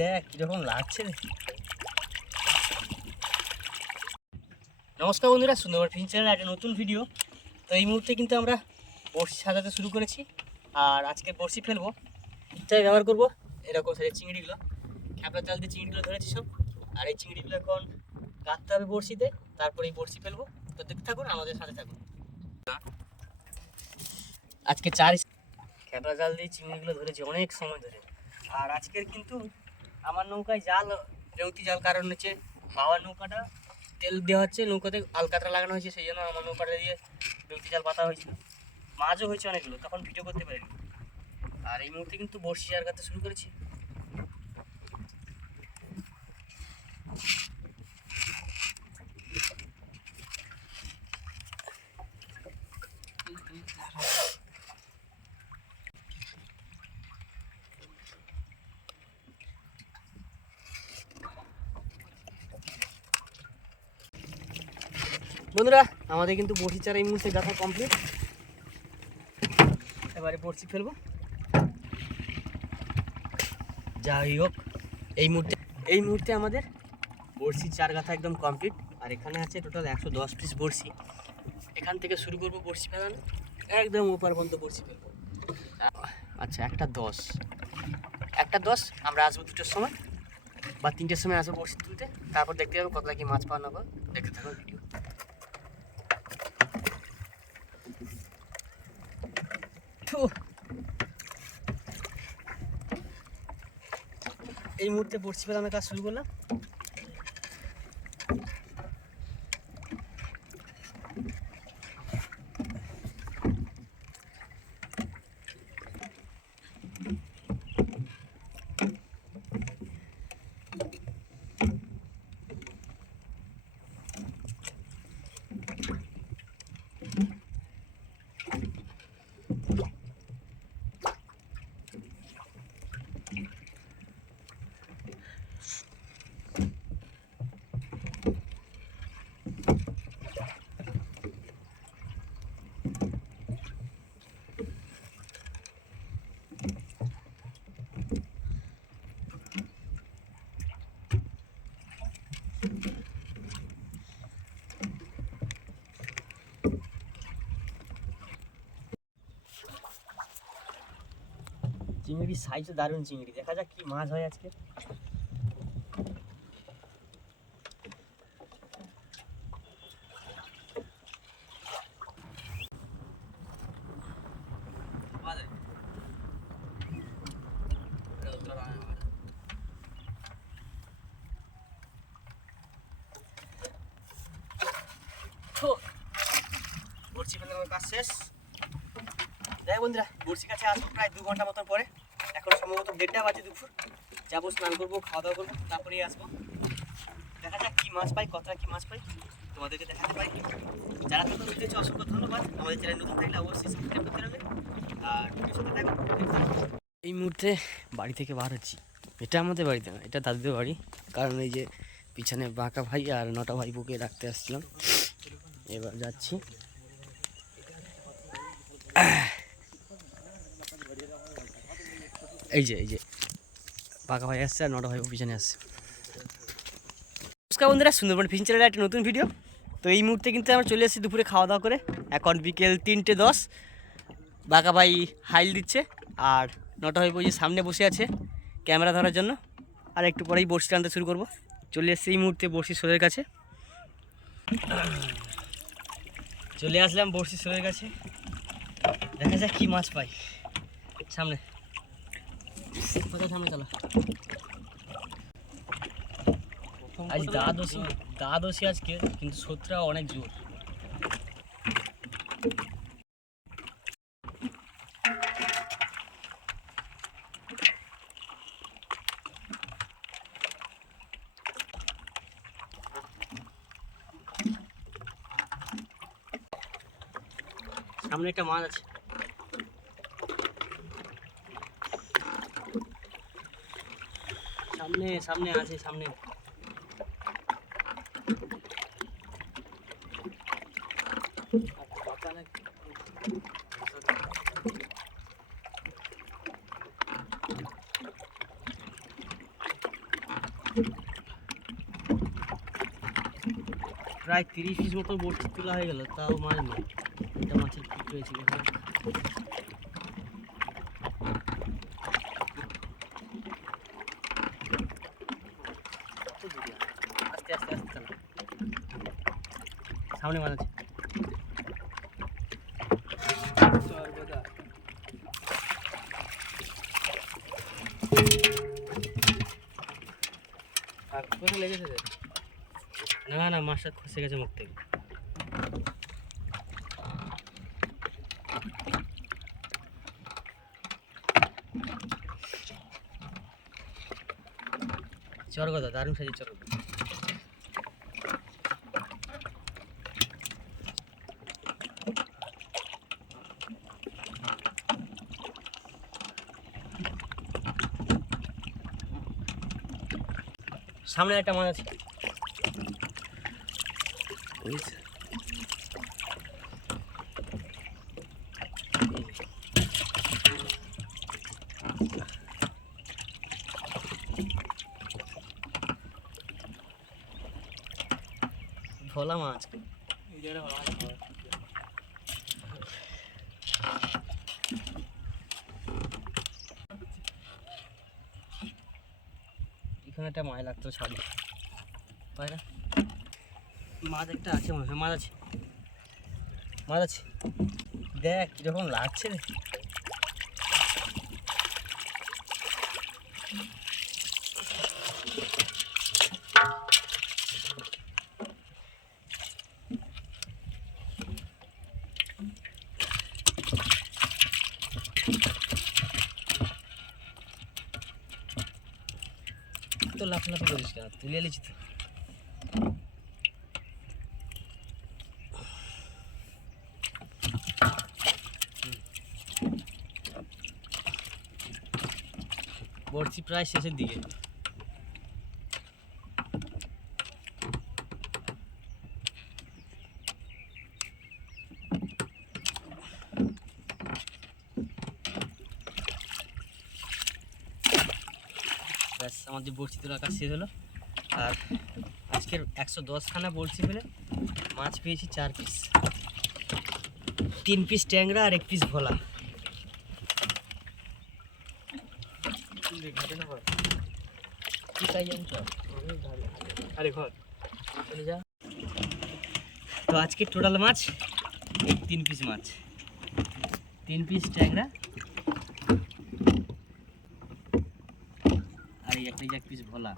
দেখ, কীরকম লাগছে নমস্কার বন্ধুরা, সুন্দরবন ফিন চ্যানেল একটা নতুন ভিডিও তো এই মুহূর্তে কিন্তু আমরা বড়শি সাজাতে শুরু করেছি, আর আজকে বড়শি ফেলব। এটাই ব্যবহার করব, এরকম সাইজের চিংড়িগুলো। খ্যাপলা জাল দিয়ে চিংড়িগুলো ধরেছি সব, আর এই চিংড়িগুলো এখন কাটতে হবে বড়শিতে, তারপরে এই বড়শি ফেলব। তো দেখতে থাকুন, আমাদের সাথে থাকুন। আজকে চার খ্যাপলা জাল দিয়ে চিংড়িগুলো ধরেছি অনেক সময় ধরে। আর আজকের কিন্তু আমার নৌকায় জাল, রেউতি জাল কারণ হচ্ছে বাবার নৌকাটা তেল দেওয়া হচ্ছে, নৌকাতে আলকাতরা লাগানো হয়েছে, সেই জন্য আমার নৌকাটা দিয়ে রেউতি জাল পাতা হয়েছিল মাছও হয়েছে অনেকগুলো, তখন ভিডিও করতে পারিনি। আর এই মুহূর্তে কিন্তু বর্ষি জাল কাটতে শুরু করেছি। বন্ধুরা, আমাদের কিন্তু বড়শি চারা এই মুহূর্তে গাথা কমপ্লিট এবারে বড়শি ফেলব। যাই হোক, এই মুহূর্তে এই মুহূর্তে আমাদের বড়শি চার গাথা একদম কমপ্লিট আর এখানে আছে টোটাল একশো দশ পিস বড়শি। এখান থেকে শুরু করব বড়শি ফেলানো। একদম ওপার পর্যন্ত বড়শি ফেলব। আচ্ছা একটা দশ। একটা দশ, আমরা আসব দুটোর সময়। বা তিনটের সময় আসব বড়শি তুলতে। তারপর দেখতে যাব কতটা কি মাছ পাওয়া নেব। দেখতে থাকো ভিডিও। এই মুহূর্তে পড়ছি পেলামের কাজ শুরু করলাম। চিংড়ির সাইজও দারুণ চিংড়ি। দেখা যাক কি মাছ হয় আজকে। বড়শি আমার কাজ শেষ। যাই বন্ধুরা বড়শি কাছে আসব প্রায় দু ঘণ্টা মতন পরে। এখন সম্ভবত দেড়টা বাজে দুপুর। যাব, স্নান করব, খাওয়া দাওয়া করব তারপরেই আসব। দেখা যাক কি মাছ পাই, কতটা কি মাছ পাই, তোমাদেরকে দেখাতে পারি। যারা তো ভিডিও হচ্ছে অসংখ্য ধন্যবাদ। আমাদের চ্যানেল নতুন থাকলে অবশ্যই সাবস্ক্রাইব করতে হবে। আর এই মুহূর্তে বাড়ি থেকে বার হচ্ছি। এটা আমাদের বাড়িতে না এটা দাদুদের বাড়ি। কারণ এই যে পিছনে বাঁকা ভাই আর নটা ভাই বুকে রাখতে আসছিলাম। এবার যাচ্ছি। এই যে এই যে। পাকা ভাই আসছে আর নটা ভাই পিছনে আসছে। নমস্কার বন্ধুরা, সুন্দরবন চ্যানেলের একটা নতুন ভিডিও তো এই মুহূর্তে কিন্তু আমরা চলে এসেছি দুপুরে খাওয়া দাওয়া করে। এখন বিকেল তিনটে দশ। বাঁকা ভাই হাইল দিচ্ছে আর নটা ভাই বলছে সামনে বসে আছে ক্যামেরা ধরার জন্য। আর একটু পরেই বড়শি টানতে শুরু করব। চলে এসেছি এই মুহূর্তে বড়শি সোরের কাছে। চলে আসলাম বড়শি সোরের কাছে। দেখা যাক কী মাছ পাই। সামনে। সামনে চলো আজ দ্বাদশী দ্বাদশী আজকে কিন্তু সত্যরা অনেক জোর সামনে একটা মাছ আছে সামনে সামনে আছে, সামনে। প্রায় তিরিশ পিস মতো বড়শি তোলা হয়ে গেল, তাও মাছ নেই। এটা মাছের পিট রয়েছে এখানে কত দূরে? আস্তে আস্তে আস্তে চালা সামনে মাছ আছে? না না মাছটা খসে গেছে মুখ থেকে। চরগদা দারুণ সাজি চরগদা সামনে একটা মাছ আছে। ভোলা মাছ। এই জায়গাটা ভালো মাছ এখানে একটা মায় লাগতো ছাড়ি পায়রা না? মাছ একটা আছে মনে হয়, মাছ আছে। মাছ আছে। দেখ যখন লাগছে রে তো লাফালাফি করিস কেন? তুলে এলিছি তো। প্রায় শেষের দিকে। ব্যাস, আমাদের বড়শি তোলার কাজ শেষ হলো। আর আজকের একশো দশখানা বড়শি ফেলে মাছ পেয়েছি চার পিস তিন পিস ট্যাংরা আর এক পিস ভোলা। তো আজকে টোটাল মাছ, তিন পিস মাছ। তিন পিস ট্যাংরা আর পিস ভোলা।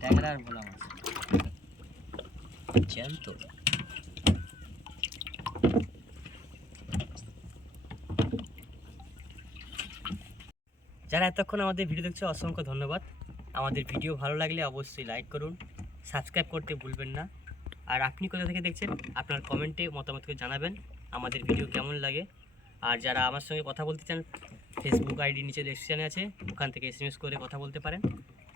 ট্যাংরা আর ভোলা মাছ। যারা এতক্ষণ আমাদের ভিডিও দেখছে, অসংখ্য ধন্যবাদ। আমাদের ভিডিও ভালো লাগলে অবশ্যই লাইক করুন সাবস্ক্রাইব করতে ভুলবেন না। আর আপনি কোথা থেকে দেখছেন, আপনার কমেন্টে মতামত করে জানাবেন। আমাদের ভিডিও কেমন লাগে? আর যারা আমার সঙ্গে কথা বলতে চান ফেসবুক আইডি নিচে ডেসক্রিপশানে আছে, ওখান থেকে এস করে কথা বলতে পারেন।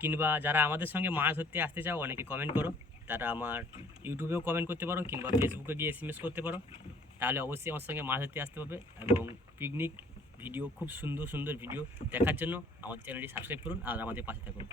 কিংবা যারা আমাদের সঙ্গে মাছ ধরতে আসতে চাও, অনেকে কমেন্ট করো। তারা আমার ইউটিউবেও কমেন্ট করতে পারো, কিংবা ফেসবুকে গিয়ে এস করতে পারো। তাহলে অবশ্যই আমার সঙ্গে মাছ ধরতে আসতে পারবে এবং পিকনিক ভিডিও খুব সুন্দর সুন্দর ভিডিও দেখার জন্য আমাদের চ্যানেলটি সাবস্ক্রাইব করুন আর আমাদের পাশে থাকুন।